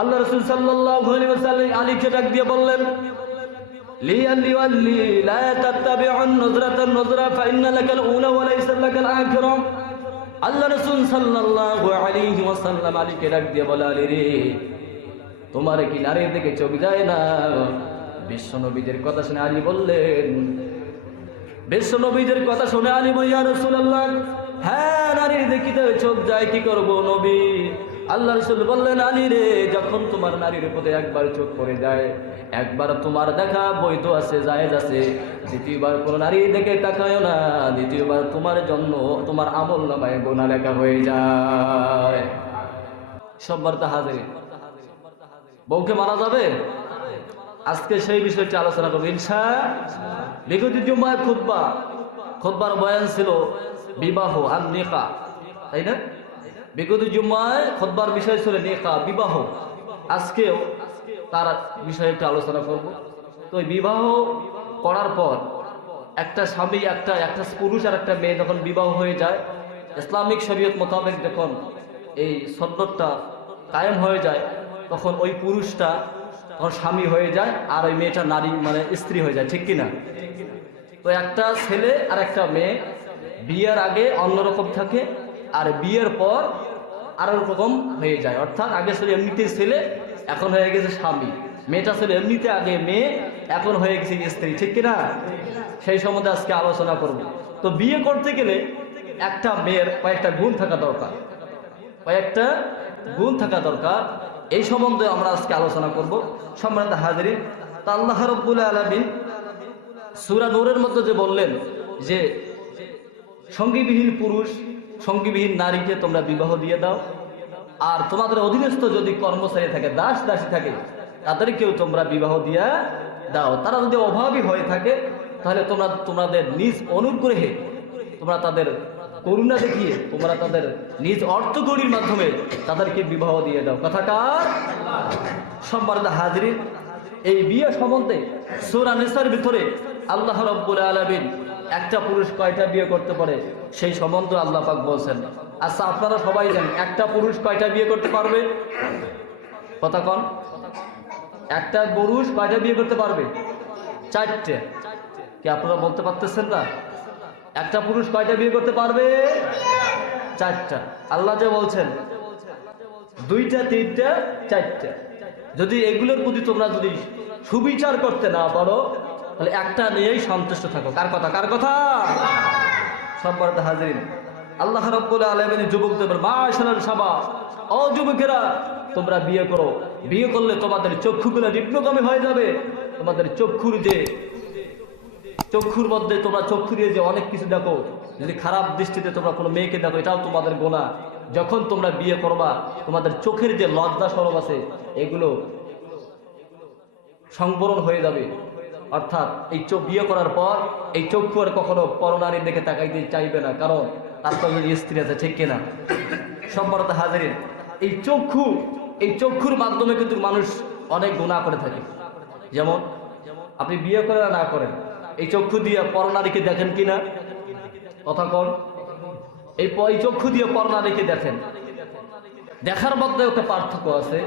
আল্লাহ রাসূল সাল্লাল্লাহু আলাইহি ওয়াসাল্লাম আলীকে ডাক দিয়ে বললেন, লিয়াল্লি ওয়াল্লি লা তাত্তাবিউন নুজরাতান নুজরা ফাইন্না লাকাল উলা ওয়া লাইসা লাকাল আখিরা। আল্লাহ রাসূল সাল্লাল্লাহু আলাইহি ওয়াসাল্লাম আলীকে ডাক দিয়ে বলে, আলী রে, তোমার কি নারীর দিকে চোখ যায় না? বিশ্ব নবীদের কথা শুনে আলী বললেন, বিশ্ব নবীদের কথা শুনে আলী বলে, ইয়া রাসূলুল্লাহ, হ্যাঁ, নারীর দেখিতে চোখ যায়, কি করব নবী? আল্লাহ রাসূল বললেন, আলী রে, যখন তোমার নারীর প্রতি একবার চোখ পড়ে যায়, একবার তোমার দেখা বৈধ আছে, জায়েজ আছে, দ্বিতীয়বার কোনো নারী দেখে তাকায় না, দ্বিতীয়বার তোমার জন্য তোমার আমল নামায় গুনাহ লেখা হয়ে যায়। সবার তা হাজির, বউকে মারা যাবে? আজকে সেই বিষয়টি আলোচনা করবো ইনশাআল্লাহ। বিগত জুমায় খুতবার বয়ান ছিল বিবাহ আর নিকাহ, তাই না? বিগত জুমায় খুতবার বিষয় ছিল নিকাহ, বিবাহ। আজকেও তার বিষয়ে একটু আলোচনা করব। তো বিবাহ করার পর একটা স্বামী, একটা পুরুষ আর একটা মেয়ে যখন বিবাহ হয়ে যায়, ইসলামিক শরীয়ত মোতাবেক যখন এই সন্ন্যতটা কায়েম হয়ে যায়, তখন ওই পুরুষটা তখন স্বামী হয়ে যায় আর ওই মেয়েটা নারী মানে স্ত্রী হয়ে যায়, ঠিক কিনা? তো একটা ছেলে আর একটা মেয়ে বিয়ের আগে অন্যরকম থাকে আর বিয়ের পর আরো রকম হয়ে যায়। অর্থাৎ আগে ছিল এমনিতে ছেলে, এখন হয়ে গেছে স্বামী। মেয়েটা ছিল এমনিতে আগে মেয়ে, এখন হয়ে গেছে স্ত্রী, ঠিক কিনা? সেই সম্বন্ধে আজকে আলোচনা করব। তো বিয়ে করতে গেলে একটা মেয়ের কয়েকটা গুণ থাকা দরকার, কয়েকটা গুণ থাকা দরকার। এই সম্বন্ধে আমরা আজকে আলোচনা করব। সম্মানিত হাজিরিন, তা আল্লাহ রাব্বুল আলামিন সূরা নূরের মধ্যে যে বললেন যে সঙ্গীবিহীন পুরুষ, সঙ্গীবিহীন নারীকে তোমরা বিবাহ দিয়ে দাও, আর তোমাদের অধীনস্থ যদি কর্মচারী থাকে, দাস দাসী থাকে, তাদেরকেও তোমরা বিবাহ দিয়ে দাও। তারা যদি অভাবী হয়ে থাকে, তাহলে তোমাদের নিজ অনুগ্রহে তোমরা তাদের করুণা দেখিয়ে তোমরা তাদের নিজ অর্থকড়ির মাধ্যমে তাদেরকে বিবাহ দিয়ে দাও। কথাকার? সম্মানিত হাজিরিন, এই বিয়ে সম্বন্ধে সূরা নিসার ভিতরে আল্লাহ রাব্বুল আলামিন একটা পুরুষ কয়টা বিয়ে করতে পারে সেই সম্বন্ধে আল্লাহ পাক বলছেন। আচ্ছা, আপনারা সবাই জানেন একটা পুরুষ কয়টা বিয়ে করতে পারবে? কথা কন, একটা পুরুষ কয়টা বিয়ে করতে পারবে? 4টে। কি আপনারা বলতে পারতেছেন না? একটা পুরুষ কয়টা বিয়ে করতে পারবে? 4টা। আল্লাহ যে বলছেন 2টা, 3টা, 4টা। যদি এগুলোর প্রতি তোমরা যদি সুবিচার করতে না পারো, তাহলে একটা নিয়েই সন্তুষ্ট থাকো। কার কথা? কার কথা? সম্মানিত হাজিরিন, আল্লাহ রাব্বুল আলামিন যুবকদের মাশাআল্লাহ শাবাব, ও যুবকেরা, তোমরা বিয়ে করো। বিয়ে করলে তোমাদের চক্ষুগুলো নিম্নগামী হয়ে যাবে। তোমাদের চক্ষুর মধ্যে তোমরা চক্ষু দিয়ে যে অনেক কিছু দেখো, যদি খারাপ দৃষ্টিতে তোমরা কোনো মেয়েকে দেখো, এটাও তোমাদের গুনাহ। যখন তোমরা বিয়ে করবা, তোমাদের চোখের যে লজ্জা শরম আছে, এগুলো সংবরণ হয়ে যাবে। অর্থাৎ এই বিয়ে করার পর এই চক্ষু আর কখনো পরনারীর দিকে তাকাইতে চাইবে না, কারণ তার তো স্ত্রী আছে, ঠিক কিনা? সম্মানিত হাজিরিন, এই চক্ষুর মাধ্যমে কিন্তু মানুষ অনেক গুনাহ করে থাকে। যেমন আপনি বিয়ে করেন না করেন, এই চক্ষু দিয়ে পরনারীকে দেখেন কিনা? কথা কন, এই চক্ষু দিয়ে পরনারীকে দেখেন। দেখার মধ্যে একটা পার্থক্য আছে,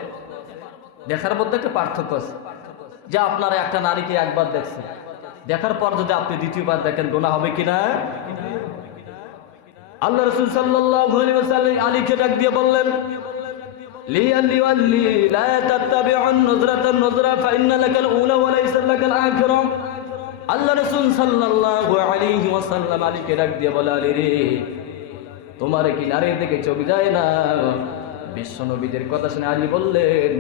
যে আপনারা একটা নারীকে একবার দেখছেন, দেখার পর যদি আপনি দ্বিতীয়বার দেখেন, গুনাহ হবে কিনা? আল্লাহ রাসূল সাল্লাল্লাহু আলাইহি ওয়াসাল্লাম আলীকে ডাক দিয়ে বললেন, লিয়াল্লি ওয়াল্লি লা তাত্তাবিউন নুজরাতান নুজরা ফাইন্না লাকাল উলা ওয়া লাইসা লাকাল আখিরা। আল্লাহ রাসূল সাল্লাল্লাহু আলাইহি ওয়াসাল্লাম আলীকে ডাক দিয়ে বলে, আলী রে, তোমার কি নারীর দিকে চোখ যায় না? বিশ্ব নবীদের কথা শুনে আলী বললেন,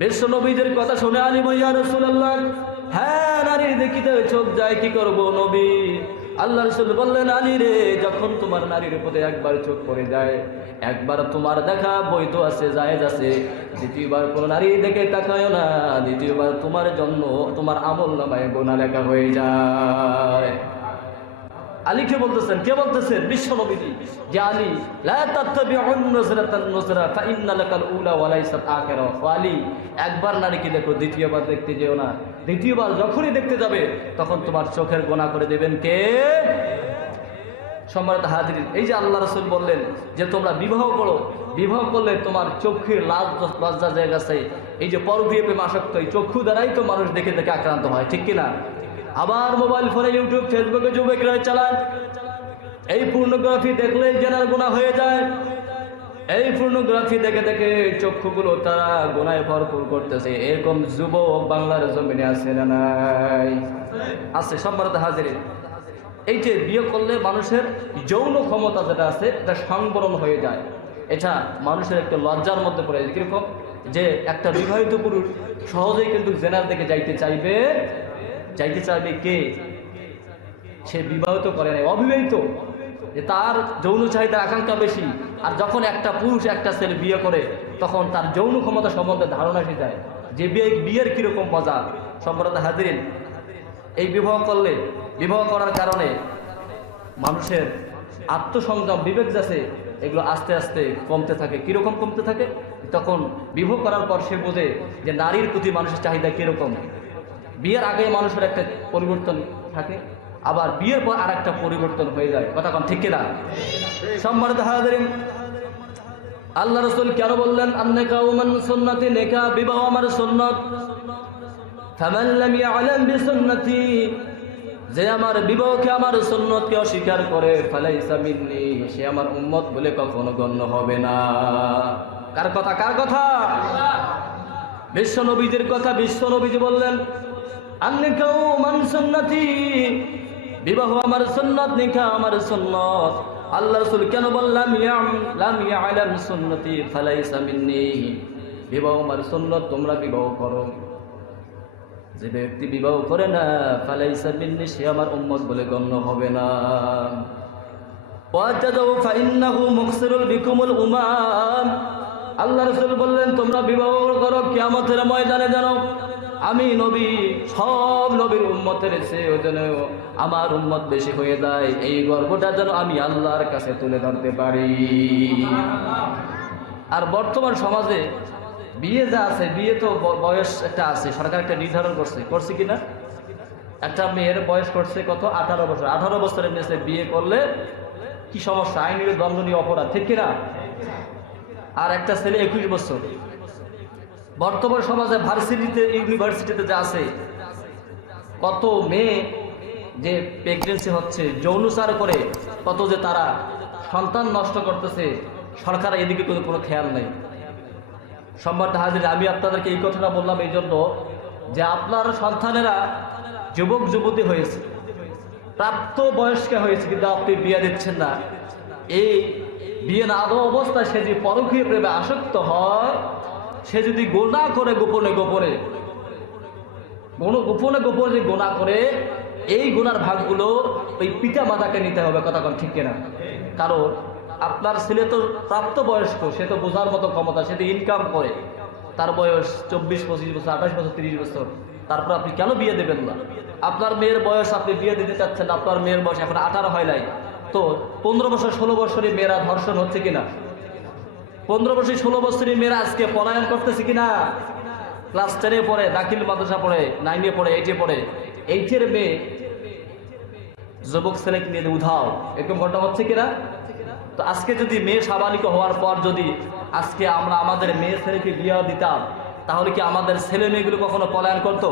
বিশ্ব নবীদের কথা শুনে আলী বলে, ইয়া রাসূলুল্লাহ, হ্যাঁ, নারীর দেখিতে চোখ যায়, কি করব নবী? আল্লাহ রাসূল বললেন, আলী রে, যখন তোমার নারীর প্রতি একবার চোখ পড়ে যায়, একবার তোমার দেখা বৈধ আছে, জায়েজ আছে, দ্বিতীয়বার কোনো নারী দেখে তাকায় না, দ্বিতীয়বার তোমার জন্য তোমার আমল নামায় গুনাহ লেখা হয়ে যায়। আলীকে বলতেছেন, কে বলতেছেন? বিশ্ব নবীজি, যে আলী, লা তাত্তাবিউন নুজরাতান নুজরা ফাইন্না লাকাল উলা ওয়া লাইসাত আখিরা। ও আলী, একবার নারীকে দেখো, দ্বিতীয়বার দেখতে যেও না। দ্বিতীয়বার যখনই দেখতে যাবে, তখন তোমার চোখের গুনাহ করে দেবেন কে? সম্মানিত হাজিরিন, এই যে আল্লাহ রাসূল বললেন যে তোমরা বিবাহ করো, বিবাহ করলে তোমার চোখের লজ্জা জায়গা আছে। এই যে পরকীয়া প্রেম আসক্ত, এই চক্ষু দ্বারাই তো মানুষ দেখে দেখে আক্রান্ত হয়, ঠিক কিনা? আবার মোবাইল ফোনে ইউটিউব ফেসবুকে যুবকরা চালায়, এই পর্নোগ্রাফি দেখলেই জেনার গুনাহ হয়ে যায়। এই পর্নোগ্রাফি দেখে দেখে চক্ষুগুলো তারা গুনাহে ভরপুর করতেছে। এরকম যুবক বাংলার জমিনে আছে না নাই? আছে। সম্মানিত হাজিরিন, এই যে বিয়ে করলে মানুষের যৌন ক্ষমতা যেটা আছে এটা সংবরণ হয়ে যায়। এটা মানুষের একটা লজ্জার মধ্যে পড়ে যায়। কিরকম? যে একটা বিবাহিত পুরুষ সহজেই কিন্তু জেনার দিকে যাইতে চাইবে কে? সে বিবাহিত করে নাই, অবিবাহিত। যে তার যৌন চাহিদা আকাঙ্ক্ষা বেশি। আর যখন একটা পুরুষ একটা ছেলে বিয়ে করে তখন তার যৌন ক্ষমতা সম্বন্ধে ধারণা এসে যায় যে বিয়ের কিরকম মজা। সম্মানিত হাজিরিন, এই বিবাহ করার কারণে মানুষের আত্মসংযম, বিবেক যাচ্ছে, এগুলো আস্তে আস্তে কমতে থাকে। কিরকম কমতে থাকে? তখন বিবাহ করার পর সে বোঝে যে নারীর প্রতি মানুষের চাহিদা কিরকম। বিয়ের আগে মানুষের একটা পরিবর্তন থাকে, আবার বিয়ের পর আর একটা পরিবর্তন হয়ে যায়। কথা কন ঠিক কিনা? সম্মানিত হাজিরিন, আল্লাহ রাসূল কেন বললেন আন-নিকাহু মিন সুন্নতি, নিকাহ বিবাহ আমার সুন্নাত। ফামান লাম ইয়ালাম বিসুন্নতি, যে আমার বিবাহকে আমার সুন্নতকে অস্বীকার করে, ফালাইসা মিন্নি, সে আমার উম্মত বলে কখনো গণ্য হবে না। কার কথা? কার কথা? বিশ্ব নবীজির কথা। বিশ্ব নবীজি বললেন আন-নিকাহু মিন সুন্নতি, বিবাহ আমার সুন্নাত, নিকাহ আমার সুন্নাত। আল্লাহ রাসূল কেন বললাম লাম ইয়ালাম সুন্নতি ফালাইসা মিন্নি, বিবাহ আমার সুন্নাত, তোমরা বিবাহ করো। যে ব্যক্তি বিবাহ করে না, ফালাইসা মিন্নি, সে আমার উম্মত বলে গণ্য হবে না। ওয়াতাদাউ ফাইন্নাহু মুকসিরুল বিকুমুল উমাম, আল্লাহ রাসূল বললেন তোমরা বিবাহ করো, কিয়ামতের ময়দানে জানো আমি নবী সব নবীর উম্মতের চেয়ে যেন আমার উম্মত বেশি হয়ে যায়, এই গর্বটা যেন আমি আল্লাহর কাছে তুলে ধরতে পারি। আর বর্তমান সমাজে বিয়ে যা আছে, বিয়ে তো বয়স একটা আছে, সরকার একটা নির্ধারণ করছে কিনা? একটা মেয়ের বয়স করছে কত? 18 বছর। 18 বছরের মেয়ে বিয়ে করলে কি সমস্যা? আইনের দণ্ডনীয় অপরাধ, ঠিক কিনা? আর একটা ছেলে 21 বছর। বর্তমান সমাজে ইউনিভার্সিটিতে যা আছে, কত মেয়ে যে প্রেগনেন্সি হচ্ছে, যৌনচার করে কত যে তারা সন্তান নষ্ট করতেছে, সরকার এদিকে কোনো খেয়াল নেই। সম্মানিত হাজির, আমি আপনাদেরকে এই কথাটা বললাম এই জন্য যে আপনার সন্তানেরা যুবক যুবতী হয়েছে, প্রাপ্ত বয়স্ক হয়েছে, কিন্তু আপনি বিয়ে দিচ্ছেন না। এই বিয়ে না দেওয়া অবস্থায় সে যদি পরকীয় প্রেমে আসক্ত হয়, সে যদি গোনা করে গোপনে গোপনে যে গোনা করে, এই গোনার ভাগগুলো ওই পিতা মাতাকে নিতে হবে। কথা কন ঠিক কিনা? কারণ আপনার ছেলে তো প্রাপ্তবয়স্ক, সে তো বোঝার মতো ক্ষমতা, সে তো ইনকাম করে, তার বয়স 24, 25 বছর, 28 বছর, 30 বছর। তারপর আপনি কেন বিয়ে দেবেন না? আপনার মেয়ের বয়স, আপনি বিয়ে দিতে চাচ্ছেন, আপনার মেয়ের বয়স এখন 18 হয় নাই, তো 15 বছর 16 বছরের মেয়েরা ধর্ষণ হচ্ছে কিনা? 15 বছর 16 বছরের মেয়েরা আজকে পলায়ন করতেছে কিনা? ক্লাস 10-এ পড়ে, দাখিল মাদ্রাসা পড়ে, 9-এ পড়ে, 8-এ পড়ে, 8-এর মেয়ে যুবক ছেলেকে নিয়ে উধাও, এরকম ঘটনা হচ্ছে কিনা? তো আজকে যদি মেয়ে সাবালিকা হওয়ার পর যদি আজকে আমরা আমাদের মেয়ে ছেলেকে বিয়ে দিতাম, তাহলে কি আমাদের ছেলে মেয়েগুলো কখনো পলায়ন করতো?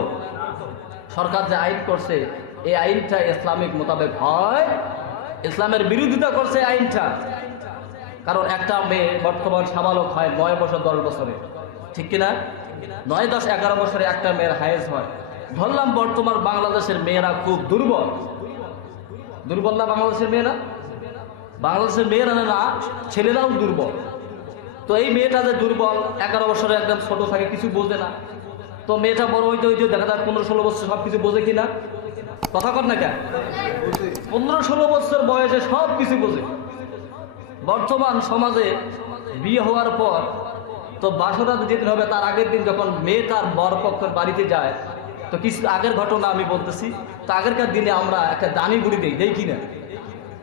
সরকার যে আইন করছে, এই আইনটা ইসলামিক মোতাবেক হয়, ইসলামের বিরোধিতা করছে আইনটা। কারণ একটা মেয়ে বর্তমান সাবালক হয় 9 বছর 10 বছরে, ঠিক কিনা? 9, 10, 11 বছরে একটা মেয়ের হায়েজ হয়। ধরলাম বর্তমান বাংলাদেশের মেয়েরা খুব দুর্বল না? বাংলাদেশের মেয়েরা না, ছেলেরাও দুর্বল। তো এই মেয়েটা যে দুর্বল, 11 বছরে একদম ছোট থাকে, কিছু বোঝে না। তো মেয়েটা বড় হইতে দেখা যায় 15-16 বছর সব কিছু বোঝে কিনা? কথা কর না কেন? 15-16 বছর বয়সে সব কিছু বোঝে। বর্তমান সমাজে বিয়ে হওয়ার পর তো বাসরাতে যেতে হবে, তার আগের দিন যখন মেয়ে তার বরপক্ষের বাড়িতে যায়, তো কিছু আগের ঘটনা আমি বলতেছি। তো আগেরকার দিনে আমরা একটা দানি বুড়ি দেই কিনা?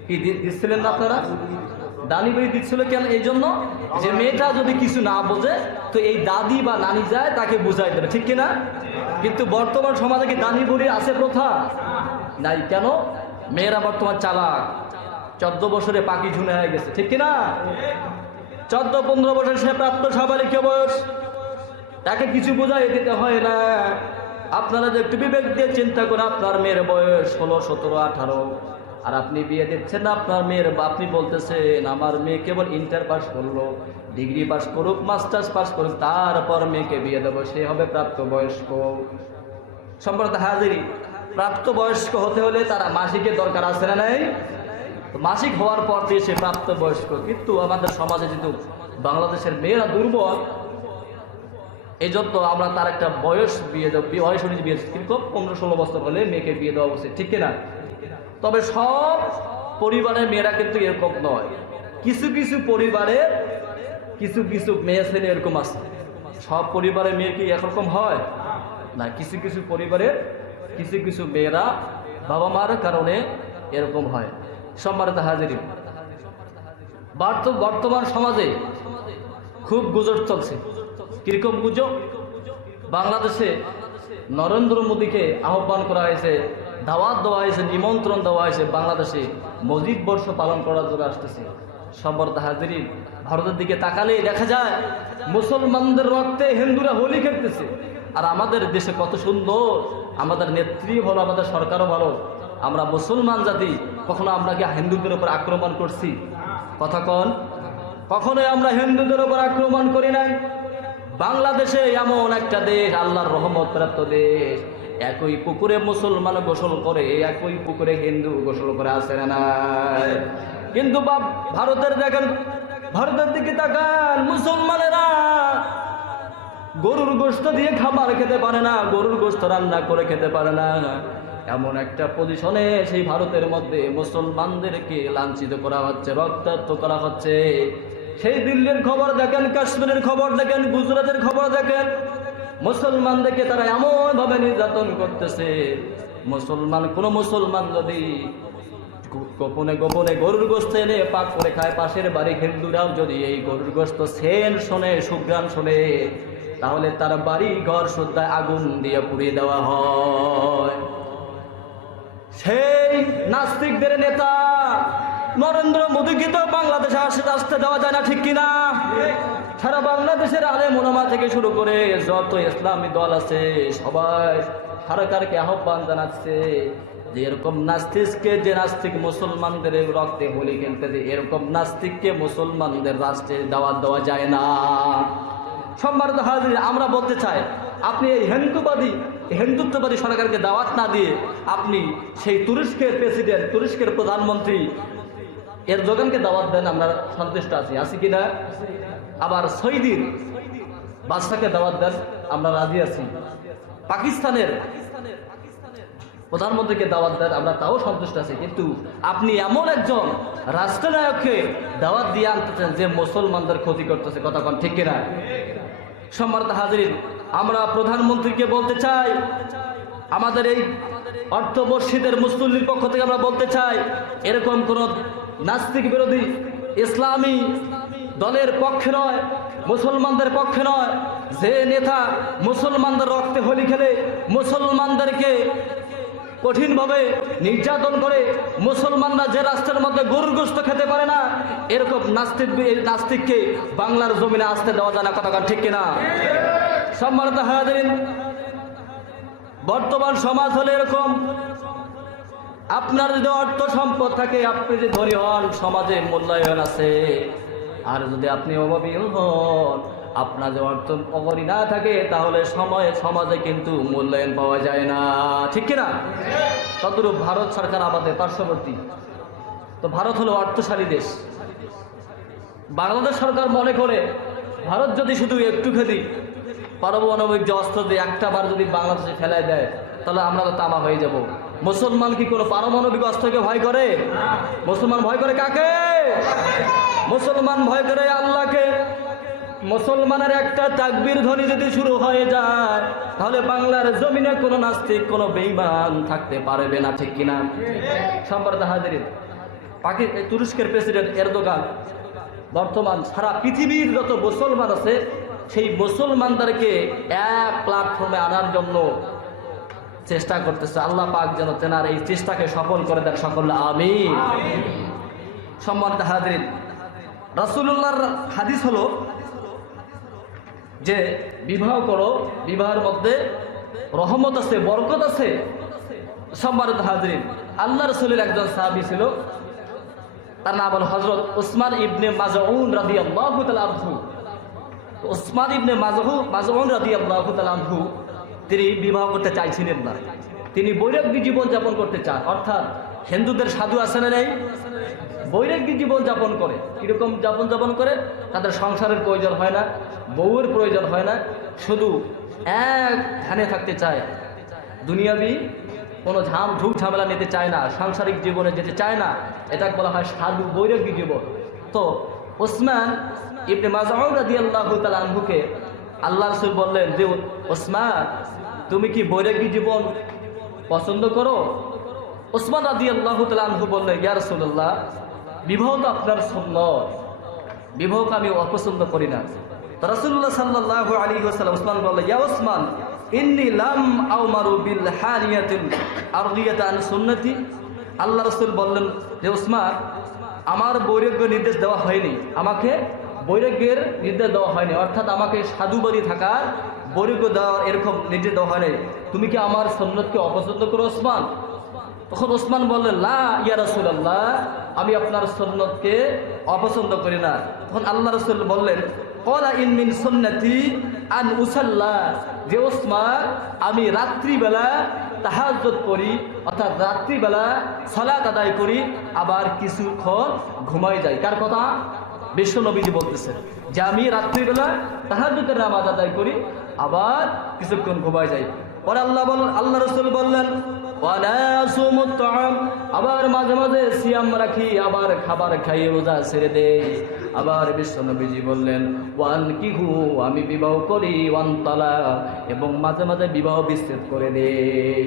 কি দিচ্ছিলেন না আপনারা? দানি বুড়ি দিচ্ছিল কেন? এই জন্য যে মেয়েটা যদি কিছু না বোঝে, তো এই দাদি বা নানি যায় তাকে বুঝাই দেবে, ঠিক কিনা? কিন্তু বর্তমান সমাজে কি দানি বুড়ি আছে প্রথা? নাই। কেন? মেয়েরা বর্তমান চালাক, 14 বছরে পাখি ঝুনে হয়ে গেছে, ঠিক কিনা? 14-15 বছর সে প্রাপ্ত সাবালিকা বয়স, তাকে কিছু বোঝাই দিতে হয় না। আপনারা যে একটু বিবেক দিয়ে চিন্তা করে, আপনার মেয়ের বয়স 16, 17, 18, আর আপনি বিয়ে দিচ্ছেন না আপনার মেয়ের, আপনি বলতেছেন আমার মেয়ে কেবল ইন্টার পাস করলো, ডিগ্রি পাস করুক, মাস্টার্স পাস করুক, তারপর মেয়েকে বিয়ে দেবো, সে হবে প্রাপ্তবয়স্ক। সম্ভবত হাজিরি, প্রাপ্তবয়স্ক হতে হলে তারা মাসিকের দরকার আছে না নাই? মাসিক হওয়ার পর দিয়ে সে প্রাপ্তবয়স্ক। কিন্তু আমাদের সমাজে যেহেতু বাংলাদেশের মেয়েরা দুর্বল, এই জন্য আমরা তার একটা বয়স বিয়ে দেবো, বয়স অনুযায়ী বিয়ে, কিন্তু 15-16 বছর হলে মেয়েকে বিয়ে দেওয়া উচিত, ঠিক কিনা? তবে সব পরিবারের মেয়েরা কিন্তু এরকম নয়। কিছু কিছু পরিবারে কিছু কিছু মেয়ে ছেলে এরকম আছে। সব পরিবারের মেয়ে কি একরকম হয় না? কিছু কিছু পরিবারে কিছু কিছু মেয়েরা বাবা মার কারণে এরকম হয়। সম্মানিত হাজিরিন, বর্তমান সমাজে খুব গুজব চলছে। কিরকম গুজব? বাংলাদেশে নরেন্দ্র মোদীকে আহ্বান করা হয়েছে, দাওয়াত দেওয়া হয়েছে, নিমন্ত্রণ দেওয়া হয়েছে বাংলাদেশে মজিদ বর্ষ পালন করার জন্য আসতেছে। সম্মানিত হাজিরিন, ভারতের দিকে তাকালেই দেখা যায় মুসলমানদের রক্তে হিন্দুরা হোলি খেলতেছে। আর আমাদের দেশে কত সুন্দর, আমাদের নেত্রী ভালো, আমাদের সরকারও ভালো, আমরা মুসলমান জাতি, কখনো আমরা কি হিন্দুদের উপর আক্রমণ করছি? কথা কন, কখনোই আমরা হিন্দুদের উপর আক্রমণ করি নাই। বাংলাদেশে এমন একটা দেশ, আল্লাহর রহমত প্রাপ্ত দেশ, একই পুকুরে মুসলমান গোসল করে, একই পুকুরে হিন্দু গোসল করে, আসে না নাই? কিন্তু ভারতের দেখেন, ভারতের দিকে তাকান, মুসলমানেরা গরুর গোশত দিয়ে খাবার খেতে পারে না, গরুর গোশত রান্না করে খেতে পারে না। এমন একটা পজিশনে সেই ভারতের মধ্যে মুসলমানদেরকে লাঞ্ছিত করা হচ্ছে, রক্তাক্ত করা হচ্ছে। সেই দিল্লির খবর দেখেন, কাশ্মীরের খবর দেখেন, গুজরাটের খবর দেখেন, মুসলমানদেরকে তারা এমনভাবে নির্যাতন করতেছে। কোনো মুসলমান যদি গোপনে গোপনে গরুর গোশত এনে পাক করে খায়, পাশের বাড়ি হিন্দুরাও যদি এই গরুর গোশত সেন শোনে, সুঘ্রাণ শোনে, তাহলে তার বাড়ি ঘর শ্রদ্ধায় আগুন দিয়ে পুড়িয়ে দেওয়া হয়। সেই নাস্তিকদের নেতা নরেন্দ্র মোদীকে তো বাংলাদেশে আসতে দেওয়া যায় না, ঠিক কিনা? সারা বাংলাদেশের আলেম ওলামা থেকে শুরু করে যত ইসলামী দল আছে সবাই সরকারকে আহ্বান জানাচ্ছে যে এরকম নাস্তিককে, যে নাস্তিক মুসলমানদের রক্তে হোলি খেলতেছে, এরকম নাস্তিককে মুসলমানদের রাষ্ট্রে দাওয়াত দেওয়া যায় না। সম্মানিত হাজির, আমরা বলতে চাই, আপনি এই হিন্দুত্ববাদী সরকারকে দাওয়াত না দিয়ে আপনি সেই তুরস্কের প্রেসিডেন্ট, তুরস্কের প্রধানমন্ত্রী এরদোগানকে দাওয়াত দেন, আমরা সন্তুষ্ট আছি কিনা? আবার সৌদির বাদশাকে দাওয়াত দেন, আমরা রাজি আছি। পাকিস্তানের প্রধানমন্ত্রীকে দাওয়াত দেন, আমরা তাও সন্তুষ্ট আছি। কিন্তু আপনি এমন একজন রাষ্ট্রনায়ককে দাওয়াত দিয়ে আনতেছেন যে মুসলমানদের ক্ষতি করতেছে, কথা কোন ঠিক কিনা? সম্মানিত হাজিরিন, আমরা প্রধানমন্ত্রীকে বলতে চাই, আমাদের এই অর্থবর্ষীদের মুসল্লির পক্ষ থেকে আমরা বলতে চাই, এরকম কোন নাস্তিক বিরোধী ইসলামী দলের পক্ষে নয়, মুসলমানদের পক্ষে নয়, যে নেতা মুসলমানদের রক্তে হোলি খেলে, মুসলমানদেরকে কঠিনভাবে নির্যাতন করে, মুসলমানরা যে রাষ্ট্রের মধ্যে গরুর গোশত খেতে পারে না, এরকম নাস্তিককে বাংলার জমিনে আসতে দেওয়া যায় না, কথা ঠিক কিনা? সম্মানিত হাজিরিন, বর্তমান সমাজ হলে এরকম, আপনার যদি অর্থ সম্পদ থাকে, আপনি যদি ধনী হন, সমাজে মূল্যায়ন আছে। আর যদি আপনি অভাবী হন, আপনার যে অর্থ অগণী না থাকে, তাহলে সমাজে কিন্তু মূল্যায়ন পাওয়া যায় না, ঠিক কিনা? তদ্রূপ ভারত সরকার আমাদের পার্শ্ববর্তী, তো ভারত হলো অর্থশালী দেশ। বাংলাদেশ সরকার মনে করে ভারত যদি শুধু একটুখানি পারমাণবিক যে অস্ত্র দিয়ে একটা বার যদি বাংলাদেশে ফেলায় দেয়, তাহলে আমরা তো তামা হয়ে যাব। মুসলমান কি কোনো পারমাণবিক অস্ত্রকে ভয় করে? মুসলমান ভয় করে কাকে? মুসলমান ভয় করে আল্লাহকে। মুসলমানের একটা তাকবীর ধ্বনি যদি শুরু হয়ে যায়, তাহলে বাংলার জমিনে কোনো নাস্তিক, কোনো বেঈমান থাকতে পারবে না, ঠিক কিনা? সম্মানিত হাজিরিন, তুরস্কের প্রেসিডেন্ট এরদোগান বর্তমান সারা পৃথিবীর যত মুসলমান আছে, সেই মুসলমানদেরকে এক প্ল্যাটফর্মে আনার জন্য চেষ্টা করতেছে। আল্লাহ পাক যেন তেনার এই চেষ্টাকে সফল করে দেন, সকল আমিন। সম্মানিত হাজিরিন, রাসূলুল্লাহর হাদিস হলো যে বিবাহ করো, বিবাহের মধ্যে রহমত আছে, বরকত আছে। সম্মানিত হাজিরিন, আল্লাহ রাসূলের একজন সাহাবী ছিল, তার নাম হল হযরত উসমান ইবনে মাজউন রাদিয়াল্লাহু তাআলা আনহু। উসমান ইবনে মাজউন রাদিয়াল্লাহু তাআলা আনহু তিনি বিবাহ করতে চাইছিলেন না, তিনি বৈরাগ্য জীবন যাপন করতে চান। অর্থাৎ হিন্দুদের সাধু আছে না নাই, বৈরাগ্য জীবন যাপন করে। কিরকম যাপন করে? তাদের সংসারের প্রয়োজন হয় না, বউয়ের প্রয়োজন হয় না, শুধু এক ধ্যানে থাকতে চায়, দুনিয়াবি কোনো ঝুঁক ঝামেলা নিতে চায় না, সাংসারিক জীবনে যেতে চায় না। এটাকে বলা হয় সাধু বৈরাগ্য জীবন। তো উসমান ইবনে মাজউন রাদিয়াল্লাহু তাআলা আনহুকে আল্লাহ রাসূল বললেন যে উসমান, তুমি কি বৈরাগ্য জীবন পছন্দ করো? উসমান রাদিয়াল্লাহু তাআলা আনহু বললেন, ইয়া রাসূলুল্লাহ, বিবাহ তো আপনার সুন্নাত, বিবাহকে আমি অপছন্দ করি না। তো রাসূলুল্লাহ সাল্লাল্লাহু আলাইহি ওয়াসাল্লাম উসমান বললেন, ইয়া উসমান, ইন্নী লাম আমারু বিল হানিয়াতিল আরদিয়াতা আন সুন্নতি। আল্লাহ রাসূল বললেন যে উসমান, আমার বৈরাগ্য নির্দেশ দেওয়া হয়নি, আমাকে বৈরাগ্যের নির্দেশ দেওয়া হয়নি, অর্থাৎ আমাকে সাধুবাদী থাকার, বৈরাগ্য দেওয়ার এরকম নির্দেশ দেওয়া হয়নি। তুমি কি আমার সুন্নতকে অপছন্দ করো উসমান? তখন উসমান বললেন, লা ইয়া রাসূলুল্লাহ, আমি আপনার সুন্নতকে অপছন্দ করি না। তখন আল্লাহ রাসূল বললেন, ক্বালা ইন মিন সুন্নতি আন উসাল্লা, যে উসমান, আমি রাত্রিবেলা তাহাজ্জুদ করি, অর্থাৎ রাত্রিবেলা সালাত আদায় করি, আবার কিছুক্ষণ ঘুমাই যাই। কার কথা? বিশ্ব নবীজি বলতেছেন যে আমি রাত্রিবেলা তাহাজ্জুদের নামাজ আদায় করি, আবার কিছুক্ষণ ঘুমাই যাই। পরে আল্লাহ রাসূল বললেন, ওয়ালা আসুমুত তাআম, আবার মাঝে মাঝে সিয়াম রাখি, আবার খাবার খাইয়ে রোজা ছেড়ে দেই। আবার বিশ্ব নবীজি বললেন, ওয়ানকিহু, আমি বিবাহ করি, ওয়ানতালা, এবং মাঝে মাঝে বিবাহ বিচ্ছেদ করে দেই।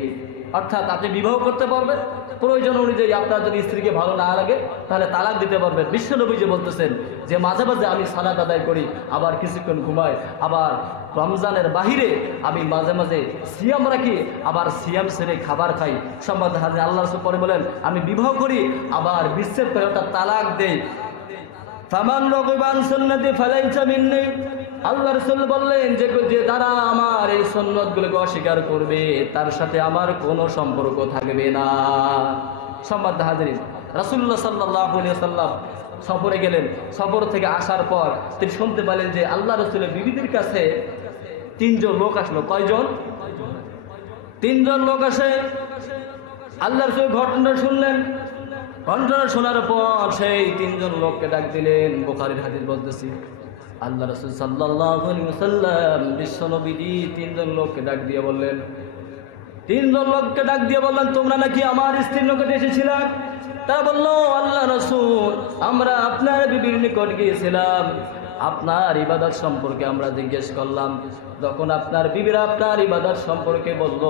অর্থাৎ আপনি বিবাহ করতে পারবেন, প্রয়োজন অনুযায়ী আপনার যদি স্ত্রীকে ভালো না লাগে তাহলে তালাক দিতে পারবেন। বিশ্ব নবীজি বলতেছেন যে মাঝে মাঝে আমি সালাত আদায় করি, আবার কিছুক্ষণ ঘুমাই, আবার রমজানের বাহিরে আমি মাঝে মাঝে সিয়াম রাখি, আবার সিয়াম ছেড়ে খাবার খাই। সম্মানিত হাজির, আল্লাহ রাসূল পরে বলেন, আমি বিবাহ করি, আবার বিচ্ছেদ করে, অর্থাৎ তালাক দেই। ফামান রাগিবা আন সুন্নতি ফালাইসা মিন্নি, আল্লাহ রাসূল বললেন যে তারা আমার এই সুন্নতগুলোকে অস্বীকার করবে, তার সাথে আমার কোনো সম্পর্ক থাকবে না। সম্মানিত হাজিরিন, রাসূলুল্লাহ সাল্লাল্লাহু আলাইহি ওয়াসাল্লাম সফরে গেলেন। সফর থেকে আসার পর তিনি শুনতে পেলেন যে আল্লাহ রাসূলের বিবিদের কাছে তিনজন লোক আসলো। কয়জন? তিনজন লোক আসে। আল্লাহ রাসূল ঘটনাটা শুনলেন। ঘটনা শোনার পর সেই তিনজন লোককে ডাক দিলেন। বুখারীর হাদিস বলতেছি, আল্লাহ রাসূল সাল্লাল্লাহু আলাইহি ওয়াসাল্লাম বিশ্ব নবীজি তিনজন লোককে ডাক দিয়ে বললেন, তোমরা নাকি আমার স্ত্রীর নিকট এসেছিলাম? তারা বলল, আল্লাহ রাসূল, আমরা আপনার বিবির নিকট গিয়েছিলাম, আপনার ইবাদত সম্পর্কে আমরা জিজ্ঞেস করলাম। যখন আপনার বিবিরা আপনার ইবাদত সম্পর্কে বলল,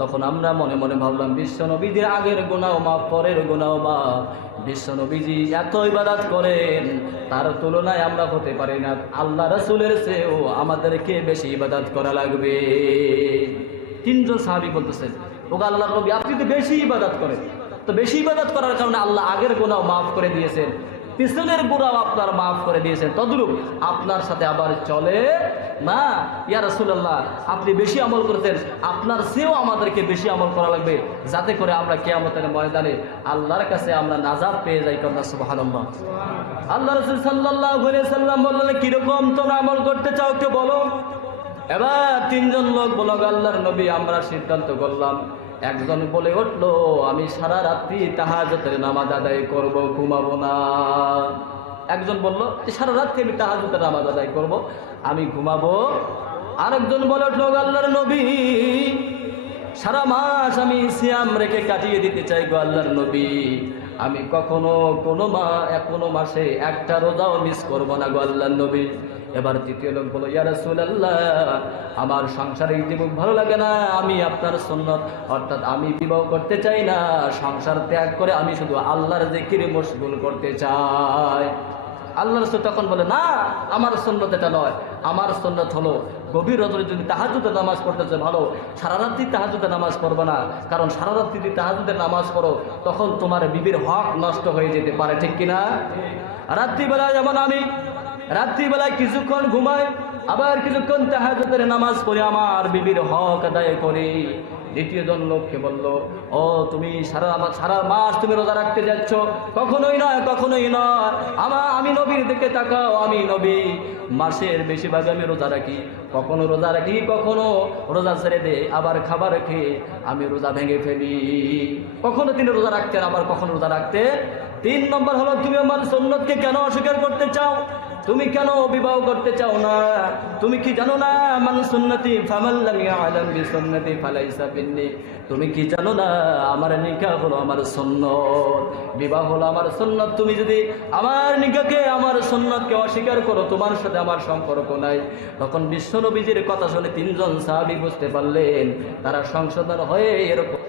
তখন আমরা মনে মনে ভাবলাম বিশ্ব নবীজির আগের গুনাহ মাফ, পরের গুনাহ মাফ। বিশ্ব নবীজি এত ইবাদত করেন, তার তুলনায় আমরা হতে পারি না। আল্লাহ রাসূলের চেয়েও আমাদেরকে বেশি ইবাদত করা লাগবে। তিনজন সাহাবী বলতেছেন, ওগো আল্লাহর নবী, আপনি তো বেশি ইবাদত করেন, তো বেশি ইবাদত করার কারণে আল্লাহ আগের গুনাহ মাফ করে দিয়েছেন, পিছনের গুনাহ আপনার মাফ করে দিয়েছেন, তদ্রূপ আপনার সাথে আবার চলে না। ইয়া রাসূলুল্লাহ, আপনি বেশি আমল করতেন, আপনার চেয়েও আমাদেরকে বেশি আমল করা লাগবে, যাতে করে আমরা কিয়ামতের ময়দানে আল্লাহর কাছে আমরা নাজাত পেয়ে যাই। কন্যা সুবহানাল্লাহ। আল্লাহ রাসূল সাল্লাল্লাহু আলাইহি সাল্লাম বললেন, কিরকম তোমরা আমল করতে চাও একটু বলো। এবার তিনজন লোক বলল, আল্লাহর নবী, আমরা সিদ্ধান্ত করলাম। একজন বলে উঠলো, আমি সারা রাত্রি তাহাজ্জুদের নামাজ আদায় করব, ঘুমাবো না। একজন বলল, সারা রাত্রি আমি তাহাজ্জুদের নামাজ আদায় করব, আমি ঘুমাবো। আরেকজন বলে উঠলো, আল্লাহর নবী, সারা মাস আমি সিয়াম রেখে কাটিয়ে দিতে চাই গো আল্লাহর নবী, আমি কখনো কোনো মাসে একটা রোজাও মিস করব না গো আল্লাহর নবী। এবার তৃতীয় লোক বলো, ইয়া রাসূলুল্লাহ, আমার সাংসারিক জীবন ভালো লাগে না, আমি আপনার সুন্নত, অর্থাৎ আমি বিবাহ করতে চাই না, সংসার ত্যাগ করে আমি শুধু আল্লাহর জিকিরে মশগুল করতে চাই। আল্লাহ রাসূল তখন বলে, না, আমার সুন্নত এটা নয়, আমার সুন্নত হলো গভীর রাতে যদি তাহাজ্জুদের নামাজ পড়তেছে ভালো, সারা রাত্রি তাহাজ্জুদের নামাজ পড়বে না, কারণ সারা রাত্রি যদি তাহাজ্জুদের নামাজ পড়ো তখন তোমার বিবির হক নষ্ট হয়ে যেতে পারে, ঠিক কিনা? রাত্রিবেলায় যেমন আমি রাত্রিবেলায় কিছুক্ষণ ঘুমাই, আবার কিছুক্ষণ তাহাজ্জুদের নামাজ পড়ে আমার বিবির হক আদায় করি। দ্বিতীয় জন লোককে বলল, ও তুমি সারা মাস তুমি রোজা রাখতে যাচ্ছ? কখনোই নয়, কখনোই নয়। আমি নবীর দিকে তাকাও, আমি নবী মাসের বেশিরভাগ আমি রোজা রাখি, কখনো রোজা রাখি, কখনো রোজা ছেড়ে দে, আবার খাবার খেয়ে আমি রোজা ভেঙে ফেলি। কখনো তিনি রোজা রাখতেন, আবার কখনো রোজা রাখতেন। 3 নম্বর হলো, তুমি আমার সুন্নতকে কেন অস্বীকার করতে চাও? তুমি কেন বিবাহ করতে চাও না? তুমি কি জানো না, মান সুন্নতি ফামান লাম ইয়ালাম বিসুন্নতি ফালাইসা মিন্নি? তুমি কি জানো না, আমার নিকাহ হলো আমার সুন্নত, বিবাহ হলো আমার সুন্নত। তুমি যদি আমার নিকাহকে, আমার সুন্নতকে অস্বীকার করো, তোমার সাথে আমার সম্পর্ক নাই। তখন বিশ্বনবীজির কথা শুনে 3 জন সাহাবী বুঝতে পারলেন, তারা সংশোধন হয়ে এরকম